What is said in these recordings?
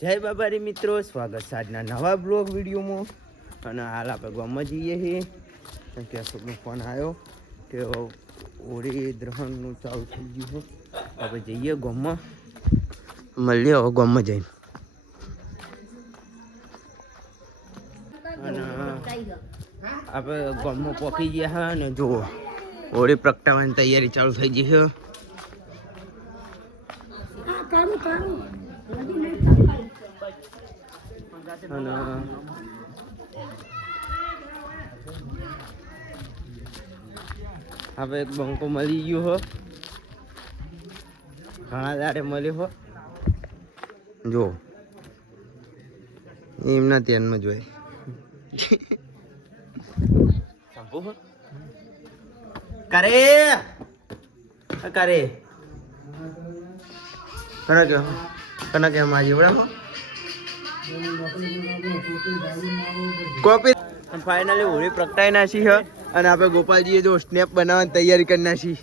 જય બાબારી મિત્રો, સ્વાગત છે આજના નવા બ્લોગ વિડીયોમાં. અને હાલ આપણે ગામમાં જઈએ છીએ. કેશોકનો ફોન આવ્યો કે હોળી દ્રહણનું ચાલુ થઈ ગયું છે. આપણે જઈએ ગામમાં, મળીએ હવે ગામમાં જઈને. અને આપણે ગામમાં પહોંચી ગયા હા અને જુઓ હોળી પ્રગટાવવાની તૈયારી ચાલુ થઈ ગઈ છે. અને હવે એક બંકો મળી ગયો હો, ઘણા દાડે મળ્યો હો. જો એમના ધ્યાનમાં જોઈ કરે કરે કના કે માજી બરાબર કોપી. ફાઇનલી હોળી પ્રગટાઈ નાખી છે અને આપણે ગોપાલજીએ જો સ્નેપ બનાવવાની તૈયારી કરી નાખી.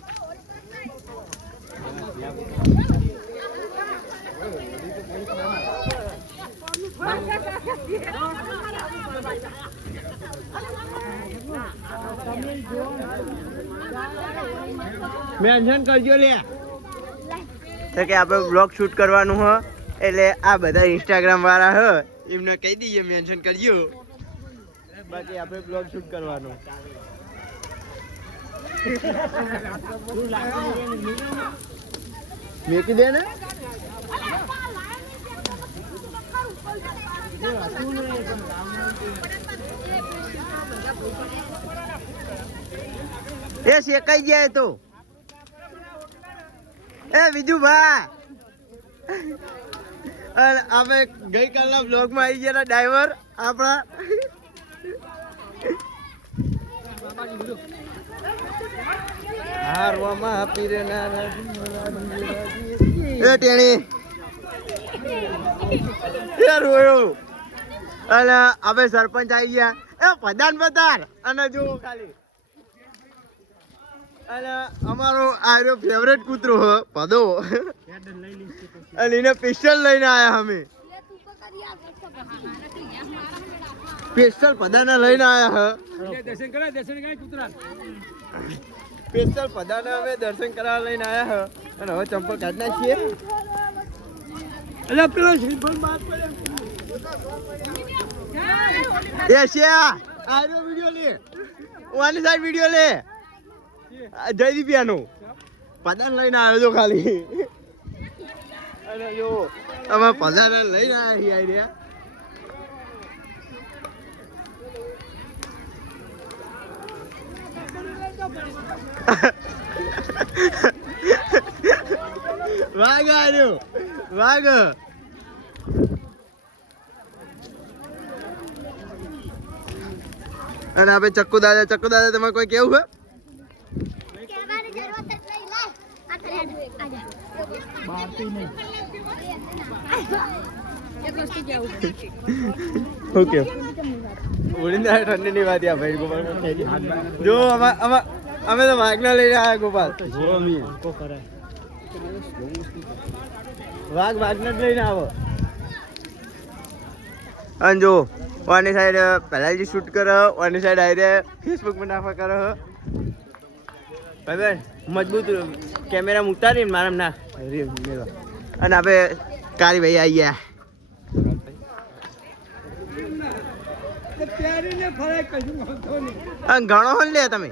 મેન્શન કરજો લે તો કે આપણે બ્લોગ શૂટ કરવાનું હ, એટલે આ બધા ઇન્સ્ટાગ્રામ વાળા હ એમને કહી દઈએ મેન્શન કરજો. બાકી આપણે બ્લોગ શૂટ કરવાનું. મેકી દે ને એ શેકાઈ જાય તો એ બીજું ભા. અને આપણે ગઈકાલના બ્લોગમાં આવી ગયા ડ્રાઈવર આપણા. હારવામાં પીરે ના એ ટેણી એ રોયો. અને હવે સરપંચ આવી ગયા. એ પ્રધાન બતાર અને જો ખાલી. અને અમારો આરો ફેવરેટ કૂતરો હ પદો. અને એને પિસ્ટલ લઈને આયા અમે. પિસ્ટલ પદાને લઈને આયા હ. દર્શન કરા કૂતરા. પિસ્ટલ પદાને અમે દર્શન કરાવવા લઈને આયા હ. અને હવે ચંપલ કાઢી નાખીએ. એટલે પેલો સિમ્પલ માર પડે. એ શ્યા આરો વિડિયો લે. ઓની સાઈડ વિડિયો લે. જયદીપિયાનો પદાન લઈને આવ્યો છો ખાલી. અને જો અમે પદાન લઈને આવ્યા રહ્યા. વાઘ આવ્યો વાઘ. અને આપણે ચક્કુ દાદા તમારે કોઈ કેવું છે? ઓકે ઠંડી ની વાત ભાઈ ગોપાલ. જો અમે તો વાઘના લઈને આવ્યા ગોપાલ. વાઘના જ લઈને આવો. અને જો ઓની સાઈડ પહેલાજી શૂટ કરો, ઓની સાઈડ આવીને ફેસબુકમાં નાખવા કરો. ભાઈ મજબૂત કેમેરા ઉતારીને મારા ના. અને આપણે કારી ભાઈ આવી ગયા. ઘણો હોલ લે તમે.